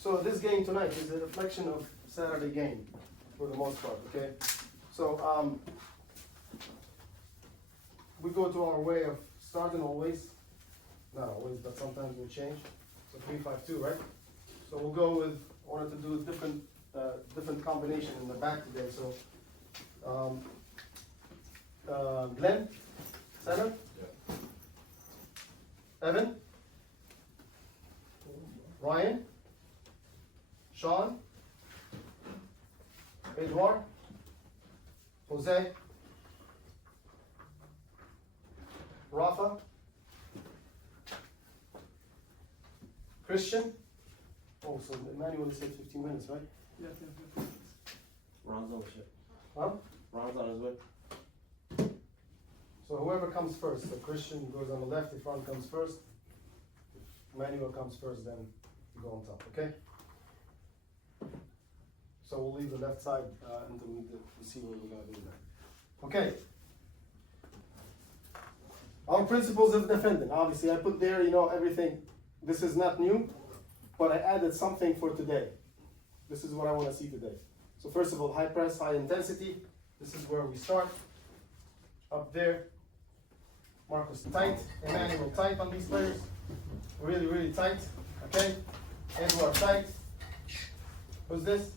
So this game tonight is a reflection of Saturday game, for the most part, okay? So we go to our way of starting always, not always, but sometimes we change. So 3-5-2, right? So we'll go with, I wanted to do a different combination in the back today. So Glenn, center. Yeah. Evan, Ryan, Sean, Edouard, Jose, Rafa, Christian. Oh, so Emmanuel said 15 minutes, right? Yes. Ron's on the ship. Huh? Ron's on his way. So whoever comes first, so Christian goes on the left, if Ron comes first, if Emmanuel comes first, then you go on top, okay? So we'll leave the left side until we see what we're gonna do there. Okay. Our principles of defending. Obviously, I put there, everything. This is not new, but I added something for today. This is what I want to see today. So first of all, high press, high intensity. This is where we start. Up there. Marcus tight. Emmanuel tight on these players. Really, really tight. Okay. Edouard tight. Who's this?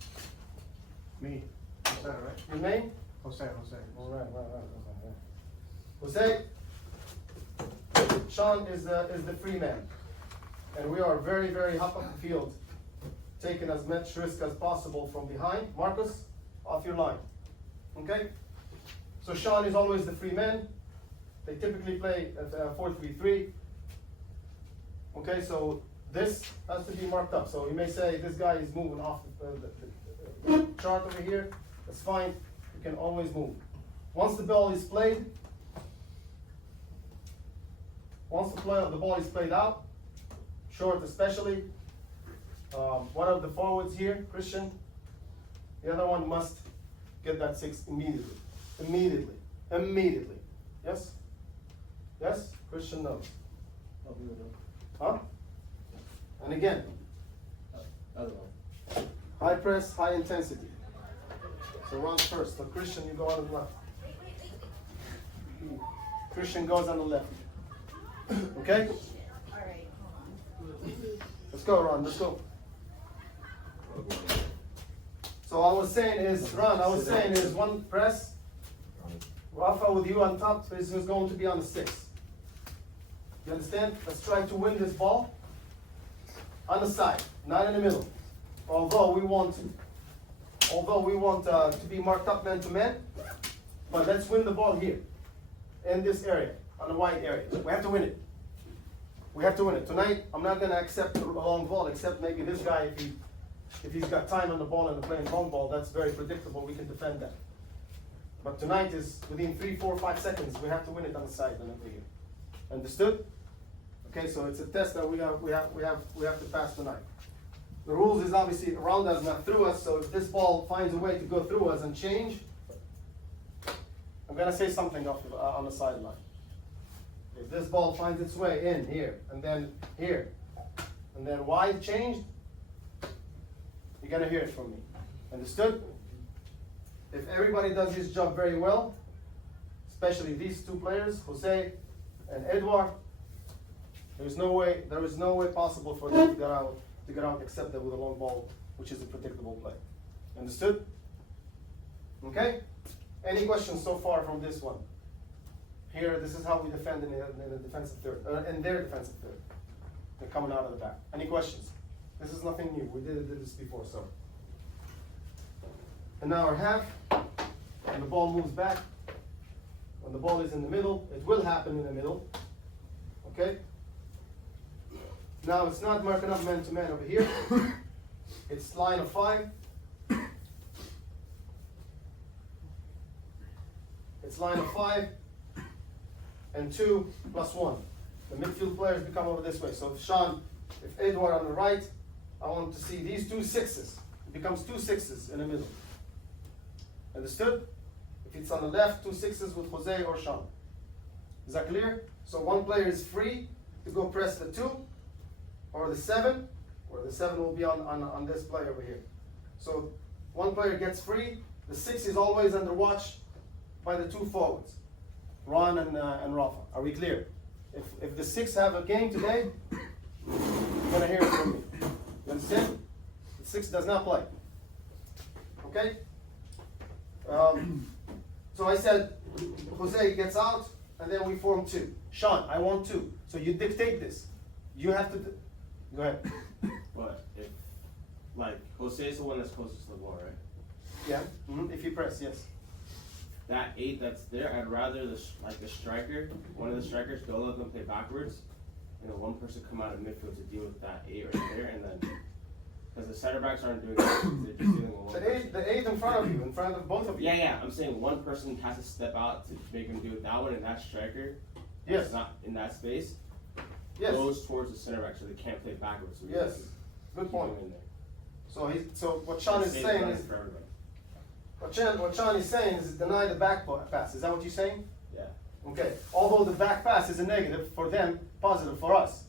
Me. Jose, right? Your name? Jose. All right. Jose. Sean is the free man. And we are very, very hot up the field, taking as much risk as possible from behind. Marcus, off your line. Okay? So Sean is always the free man. They typically play at 4-3-3. Okay, so this has to be marked up. So you may say this guy is moving off the chart over here. That's fine. You can always move. Once the ball is played, the ball is played out, short especially, one of the forwards here, Christian, the other one must get that 6 immediately. Immediately. Yes? Yes? Christian knows. I'll be with him. Huh? And again, Other one. high press, high intensity. So Ron first. So Christian, you go on the left. Christian goes on the left. Okay? Alright, hold on. Let's go, Ron. Let's go. So I was saying is one press. Rafa with you on top is going to be on the 6. You understand? Let's try to win this ball on the side, not in the middle. Although we want to be marked up man to man, but let's win the ball here, in this area, on the wide area. We have to win it. We have to win it. Tonight, I'm not going to accept a long ball, except maybe this guy, if he's got time on the ball and playing long ball, that's very predictable. We can defend that. But tonight is within 3, 4, 5 seconds. We have to win it on the side and over here. Understood? Okay, so it's a test that we have to pass tonight. The rules is obviously around us, not through us. So if this ball finds a way to go through us and change, I'm going to say something on the sideline. If this ball finds its way in here, and then here, and then wide changed, you're going to hear it from me. Understood? If everybody does his job very well, especially these 2 players, Jose and Edouard, there is no way possible for them to get out except that with a long ball, which is a predictable play. Understood? Okay? Any questions so far from this one? Here, this is how we defend in the defensive third, in their defensive third. They're coming out of the back. Any questions? This is nothing new. We did this before, so. An hour half, and the ball moves back. When the ball is in the middle, it will happen in the middle. Okay? Now it's not marking up man to man over here. It's line of 5. It's line of 5 and 2 plus 1. The midfield players become over this way. So if Edouard on the right, I want to see these 2 6s. It becomes 2 6s in the middle. Understood? If it's on the left, 2 6s with Jose or Sean. Is that clear? So one player is free to go press the 2 or the 7 or the 7 will be on this player over here. So one player gets free, the 6 is always under watch by the 2 forwards, Ron and Rafa. Are we clear? If the 6 have a game today, you're gonna hear it from me. You understand? The 6 does not play. Okay? So I said, Jose gets out, and then we form 2. Sean, I want 2. So you dictate this. You have to. Go ahead. But if, like, Jose is the one that's closest to the ball, right? Yeah. If you press, yes. That 8 that's there, I'd rather the striker, one of the strikers, don't let them play backwards. You know, one person come out of midfield to deal with that 8 right there, and then because the center backs aren't doing that, they're just dealing with one person. The 8 in front of you, in front of both of you. Yeah, I'm saying one person has to step out to make him deal with that one, and that striker, Yes. is not in that space, Yes. goes towards the center back so they can't play backwards. So we Yes. have to Good keep point. them in there. So what Sean is Save saying runs is for everybody. what Sean is saying is deny the back pass. Is that what you're saying? Yeah, Okay. Although the back pass is a negative for them, positive for us,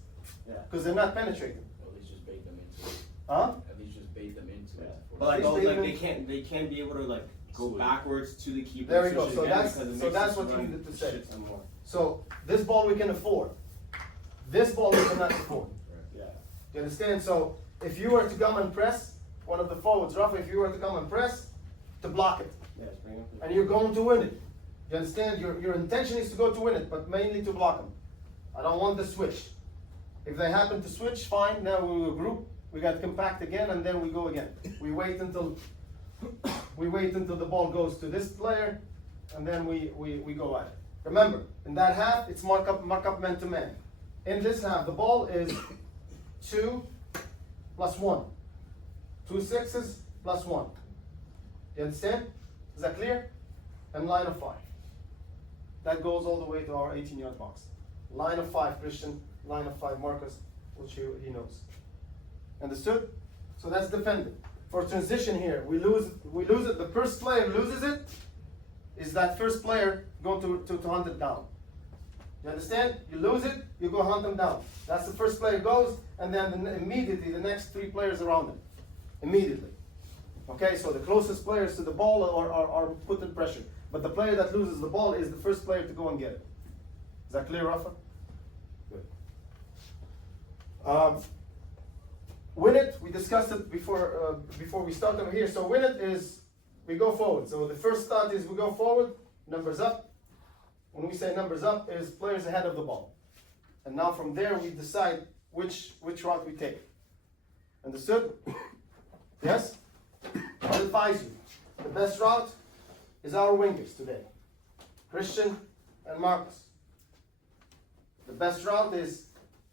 yeah. because they're not penetrating. At least just bait them into it. Huh? At least just bait them into Yeah. it. But like, Please oh, leave like them. they can't be able to like go Switch. backwards to the keeper. There we go. switch So again that's- because it so makes that's us what you run needed to say. shit some more. So this ball we can afford. This ball we cannot afford. Yeah. You understand? So if you were to come and press one of the forwards, Rafa, if you were to come and press, to block it, Yeah, just bring him. and you're going to win it. You understand? Your intention is to go to win it, but mainly to block them. I don't want the switch. If they happen to switch, fine. Now we will group. We got compact again, and then we go again. We wait until the ball goes to this player, and then we go at it. Remember, in that half, it's mark up man to man. In this half, the ball is 2 plus 1. 2 6s plus 1. You understand? Is that clear? And line of 5. That goes all the way to our 18-yard box. Line of 5, Christian. Line of 5, Marcus, which he knows. Understood? So that's defended. For transition here, we lose it. The first player loses it. Is that first player going to hunt it down? You understand? You lose it, you go hunt them down. That's the first player goes, and then immediately the next 3 players around him. Immediately. Okay, so the closest players to the ball are put in pressure. But the player that loses the ball is the first player to go and get it. Is that clear, Rafa? Good. Win it, we discussed it before we start over here. So win it is we go forward. So the first start is we go forward, numbers up. When we say numbers up, is players ahead of the ball. And now from there we decide which route we take. Understood? Yes? I'll advise you. The best route is our wingers today. Christian and Marcus. The best route is,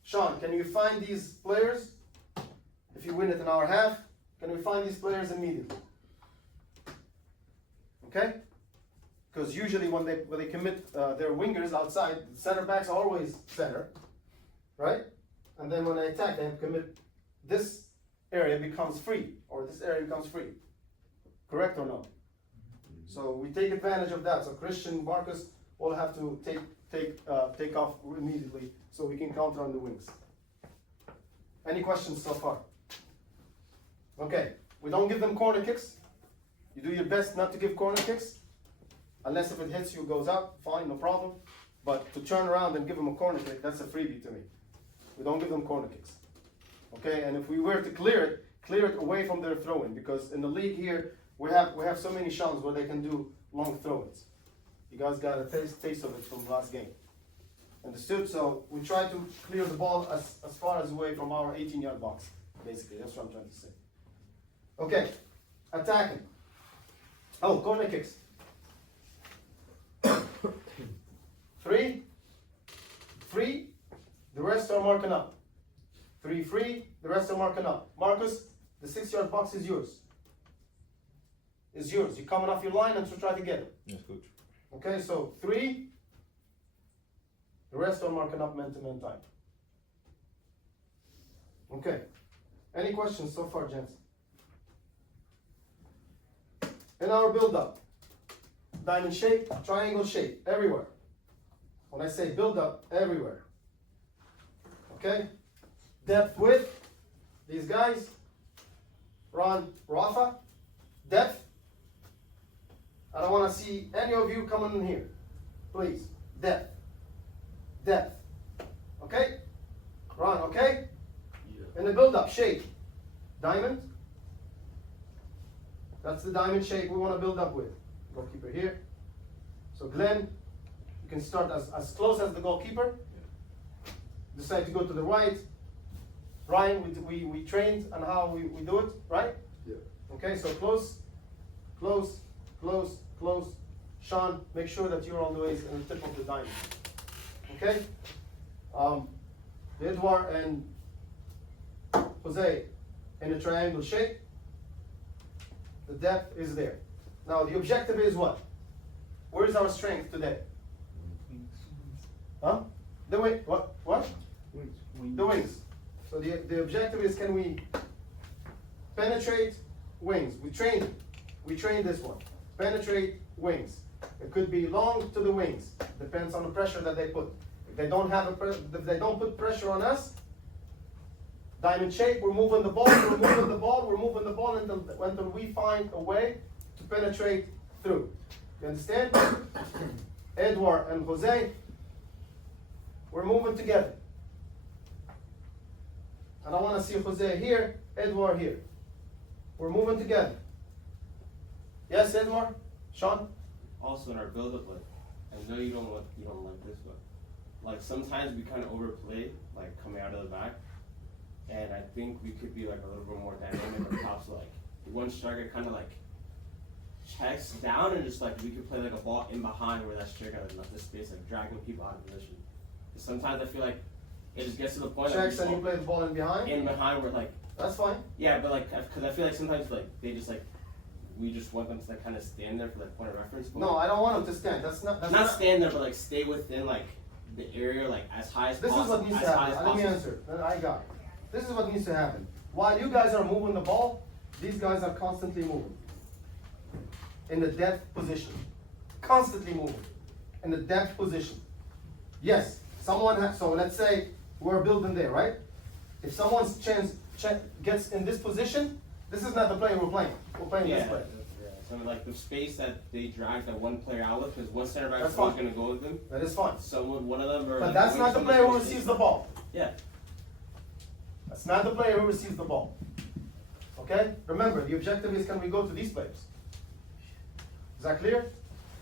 Sean, can you find these players? If you win it in our half, can we find these players immediately? Okay? Because usually when they commit their wingers outside, the center backs are always center, right? And then when they attack, they commit, this area becomes free, or this area becomes free. Correct or no? So we take advantage of that. So Christian, Marcus will have to take off immediately, so we can counter on the wings. Any questions so far? Okay, we don't give them corner kicks. You do your best not to give corner kicks. Unless if it hits you, goes out, fine, no problem. But to turn around and give them a corner kick, that's a freebie to me. We don't give them corner kicks. Okay, and if we were to clear it away from their throw-in, because in the league here, we have so many shots where they can do long throw-ins. You guys got a taste of it from last game. Understood? So we try to clear the ball as far as away from our 18-yard box. Basically, that's what I'm trying to say. Okay, attacking. Oh, corner kicks. 3, free, the rest are marking up. 3 free, the rest are marking up. Marcus, the 6-yard box is yours. Is yours. You're coming off your line and try to get it. Yes, coach. Okay, so 3, the rest are marking up man-to-man time. Okay. Any questions so far, gents? In our build-up, diamond shape, triangle shape, everywhere. When I say build-up, everywhere. Okay? Depth, width, These guys run Rafa, depth. I don't want to see any of you coming in here. Please, depth. Depth. Okay? Run, okay? Yeah. In the build-up, shape. Diamond. That's the diamond shape we want to build up with. Goalkeeper here. So Glenn, you can start as close as the goalkeeper. Decide to go to the right. Ryan, we trained on how we do it, right? Yeah. Okay, so close, close, close, close. Sean, make sure that you're always in the tip of the diamond. Okay? Edouard and Jose in a triangle shape. The depth is there. Now the objective is what? Where is our strength today? Huh? The wing. What? What? Wings. The wings. So the objective is, can we penetrate wings? We train this one. Penetrate wings. It could be long to the wings. Depends on the pressure that they put. If they don't have if they don't put pressure on us, diamond shape, we're moving the ball, we're moving the ball, we're moving the ball until we find a way to penetrate through. You understand? Edouard and Jose, we're moving together. And I want to see Jose here, Edouard here. We're moving together. Yes, Edouard? Sean? Also in our build-up, like, I know you don't like this, but like sometimes we kind of overplay, like coming out of the back, and I think we could be like a little bit more dynamic up top. So like one striker kind of like checks down, and just like we could play like a ball in behind where that striker like left the space, like dragging people out of position. 'Cause sometimes I feel like it just gets to the point Checks that and you play the ball in behind? in behind where like That's fine. yeah, but like because I feel like sometimes like they just like we just want them to like kind of stand there for like point of reference. But No, I don't want him to stand. That's not stand there, but like stay within like the area, like as high as This is possible. what needs as to high happen. as Let me possible. answer. I got it. This is what needs to happen. While you guys are moving the ball, these guys are constantly moving. In the depth position. Constantly moving. In the depth position. Yes, so let's say we're building there, right? If someone's gets in this position, this is not the player we're playing. We're playing Yeah, this player. so like the space that they drag that one player out with, because one center back That's is always fine. gonna go with them. That is fine. Someone, one of them, or But like, that's wing not the someone player who space. receives the ball. Yeah. That's not the player who receives the ball. Okay? Remember, the objective is, can we go to these players? Is that clear?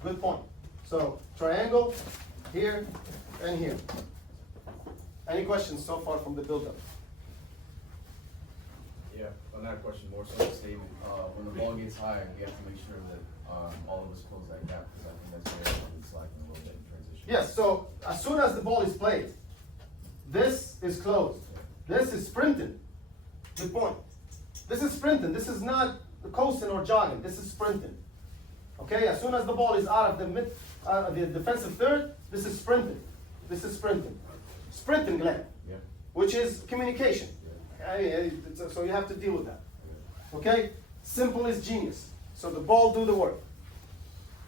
Good point. So, triangle, here, and here. Any questions so far from the build-up? Yeah, on that question, more so a statement, when the ball gets high, we have to make sure that, all of us close that gap, because I think that's where it's lacking a little bit in transition. Yes, so as soon as the ball is played, this is closed. This is sprinting. Good point. This is sprinting. This is not coasting or jogging. This is sprinting. Okay, as soon as the ball is out of the defensive third, this is sprinting. This is sprinting. Sprinting, Glenn, Yeah. which is communication. So you have to deal with that. Okay? Simple is genius. So the ball do the work.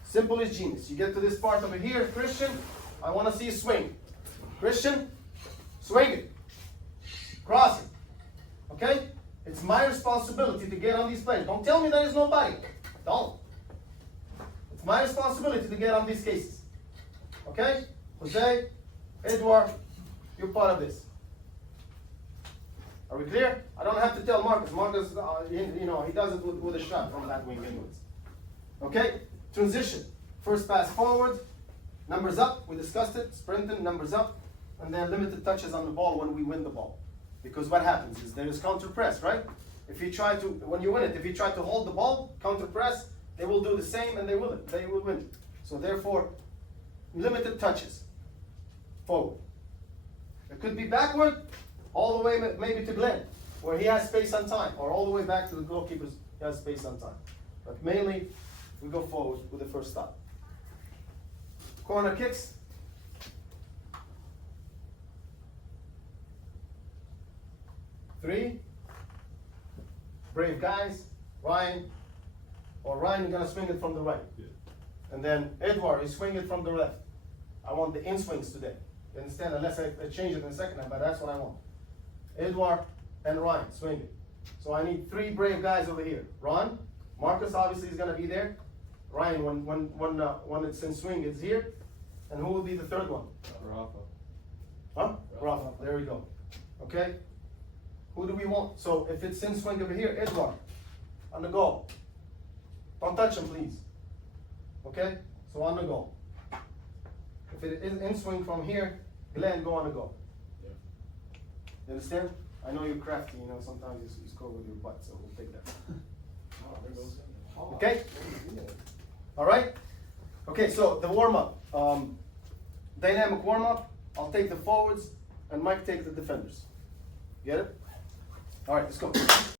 Simple is genius. You get to this part over here, Christian, I want to see you swing. Christian, swing it. Cross it. Okay? It's my responsibility to get on these players. Don't tell me there is nobody. Don't. It's my responsibility to get on these cases. Okay? Jose, Edouard, you're part of this. Are we clear? I don't have to tell Marcus. Marcus, he does it with a shot from that wing anyways. Okay? Transition. First pass forward. Numbers up. We discussed it. Sprinting, numbers up. And then limited touches on the ball when we win the ball. Because what happens is there is counter press, right? When you win it, if you try to hold the ball, counter press, they will do the same and they will win. So therefore, limited touches. Forward. It could be backward, all the way maybe to Glenn, where he has space and time, or all the way back to the goalkeepers, he has space and time. But mainly, we go forward with the first stop. Corner kicks. Three. Brave guys. Ryan. Ryan is gonna swing it from the right. Yeah. And then Edouard is swinging it from the left. I want the in swings today. You understand? Unless I change it in a second, but that's what I want. Edouard, and Ryan swinging. So I need 3 brave guys over here. Ron, Marcus obviously is gonna be there. Ryan, when it's in swing, is here. And who will be the third one? Rafa. Huh? Rafa. There we go. Okay. Who do we want? So if it's in swing over here, Edward on the goal. Don't touch him, please. Okay. So on the goal. If it is in swing from here, Glenn, go on the goal. Yeah. You understand? I know you're crafty, you know, sometimes you score with your butt, so we'll take that. Okay? All right? Okay, so the warm-up. Dynamic warm-up. I'll take the forwards, and Mike takes the defenders. Get it? All right, let's go.